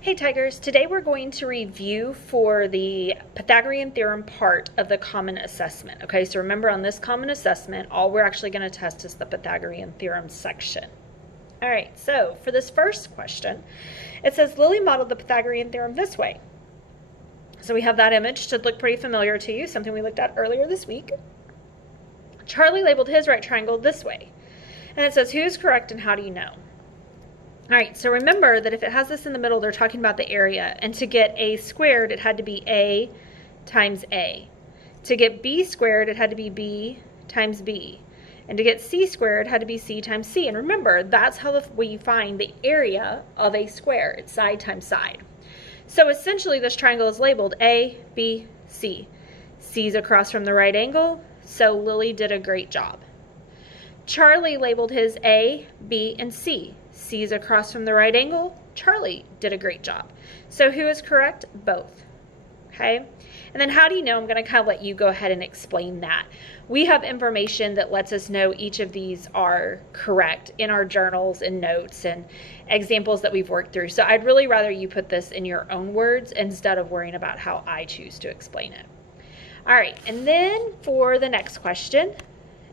Hey Tigers, today we're going to review for the Pythagorean theorem part of the common assessment. Okay, so remember on this common assessment, all we're actually going to test is the Pythagorean theorem section. All right, so for this first question, it says Lily modeled the Pythagorean theorem this way. So we have that image, should look pretty familiar to you, something we looked at earlier this week. Charlie labeled his right triangle this way. And it says, who is correct and how do you know? All right, so remember that if it has this in the middle, they're talking about the area. And to get a squared, it had to be a times a. To get b squared, it had to be b times b. And to get c squared, it had to be c times c. And remember, that's how we find the area of a square. It's side times side. So essentially, this triangle is labeled A, B, C. C's across from the right angle, so Lily did a great job. Charlie labeled his A, B, and C. C's across from the right angle, Charlie did a great job. So who is correct? Both. Okay? And then how do you know? I'm going to kind of let you go ahead and explain that. We have information that lets us know each of these are correct in our journals and notes and examples that we've worked through. So I'd really rather you put this in your own words instead of worrying about how I choose to explain it. All right, and then for the next question,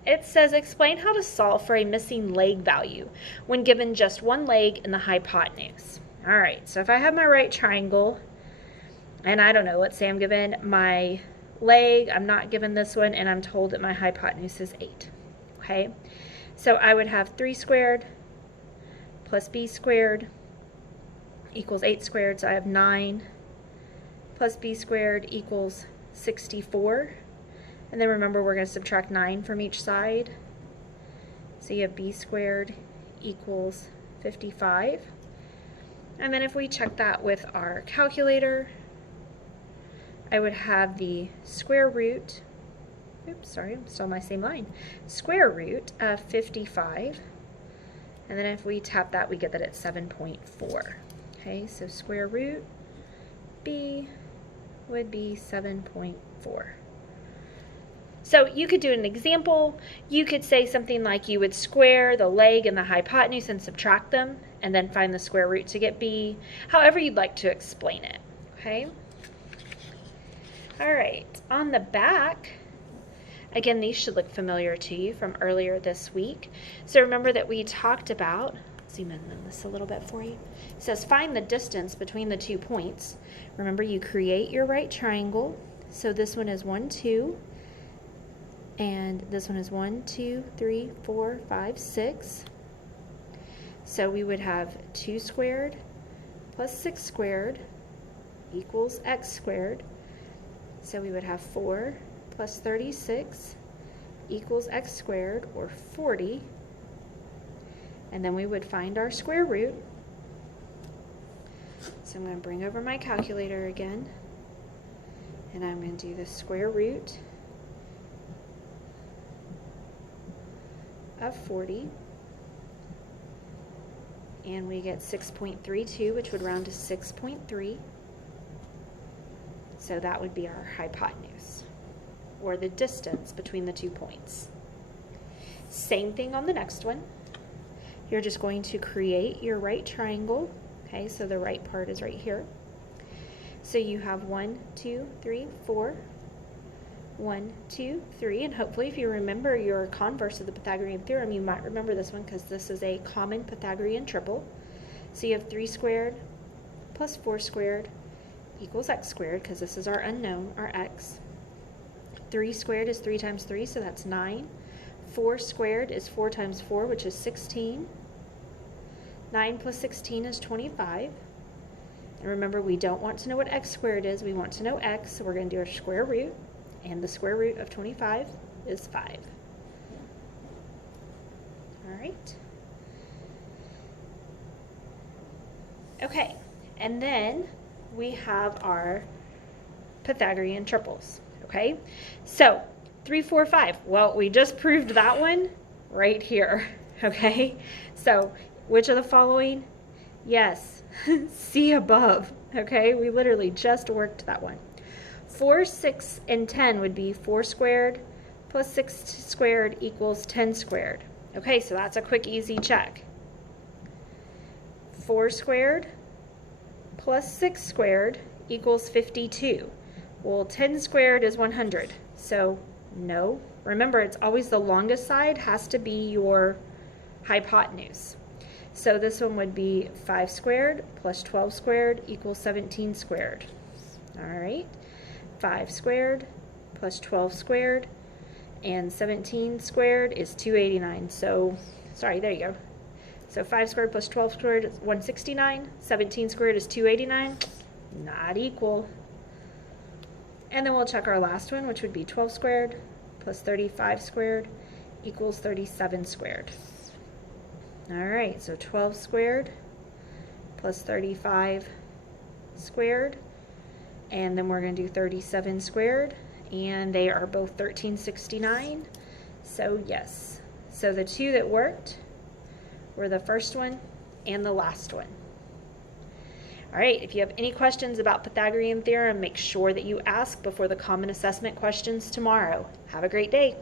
it says, explain how to solve for a missing leg value when given just one leg in the hypotenuse. All right, so if I have my right triangle, and I don't know, let's say I'm given my leg, I'm not given this one, and I'm told that my hypotenuse is 8. Okay, so I would have 3 squared plus b squared equals 8 squared, so I have 9 plus b squared equals 64. And then remember, we're going to subtract 9 from each side. So you have b squared equals 55. And then if we check that with our calculator, I would have the square root, oops, sorry, I'm still on my same line, square root of 55. And then if we tap that, we get that it's 7.4. Okay, so square root b would be 7.4. So you could do an example. You could say something like you would square the leg and the hypotenuse and subtract them, and then find the square root to get b, however you'd like to explain it, okay? All right, on the back, again, these should look familiar to you from earlier this week. So remember that we talked about, zoom in on this a little bit for you. It says find the distance between the 2 points. Remember, you create your right triangle. So this one is 1, 2. And this one is 1, 2, 3, 4, 5, 6. So we would have 2 squared plus 6 squared equals x squared. So we would have 4 plus 36 equals x squared, or 40. And then we would find our square root. So I'm going to bring over my calculator again. And I'm going to do the square root of 40, and we get 6.32, which would round to 6.3. So that would be our hypotenuse, or the distance between the 2 points. Same thing on the next one. You're just going to create your right triangle. Okay, so the right part is right here. So you have 1, 2, 3, 4. 1, 2, 3, and hopefully if you remember your converse of the Pythagorean theorem, you might remember this one because this is a common Pythagorean triple. So you have 3 squared plus 4 squared equals x squared, because this is our unknown, our x. 3 squared is 3 times 3, so that's 9. 4 squared is 4 times 4, which is 16. 9 plus 16 is 25. And remember, we don't want to know what x squared is, we want to know x, so we're going to do our square root. And the square root of 25 is 5. All right. Okay, and then we have our Pythagorean triples, okay? So 3, 4, 5. Well, we just proved that one right here, okay? So which of the following? Yes, C above, okay? We literally just worked that one. 4, 6, and 10 would be 4 squared plus 6 squared equals 10 squared. Okay, so that's a quick, easy check. 4 squared plus 6 squared equals 52. Well, 10 squared is 100, so no. Remember, it's always the longest side has to be your hypotenuse. So this one would be 5 squared plus 12 squared equals 17 squared. All right, 5 squared plus 12 squared and 17 squared is 289. So, sorry, there you go. So 5 squared plus 12 squared is 169. 17 squared is 289. Not equal. And then we'll check our last one, which would be 12 squared plus 35 squared equals 37 squared. All right, so 12 squared plus 35 squared, and then we're going to do 37 squared, and they are both 1369. So yes, so the two that worked were the first one and the last one. All right, if you have any questions about Pythagorean theorem, make sure that you ask before the common assessment questions tomorrow. Have a great day.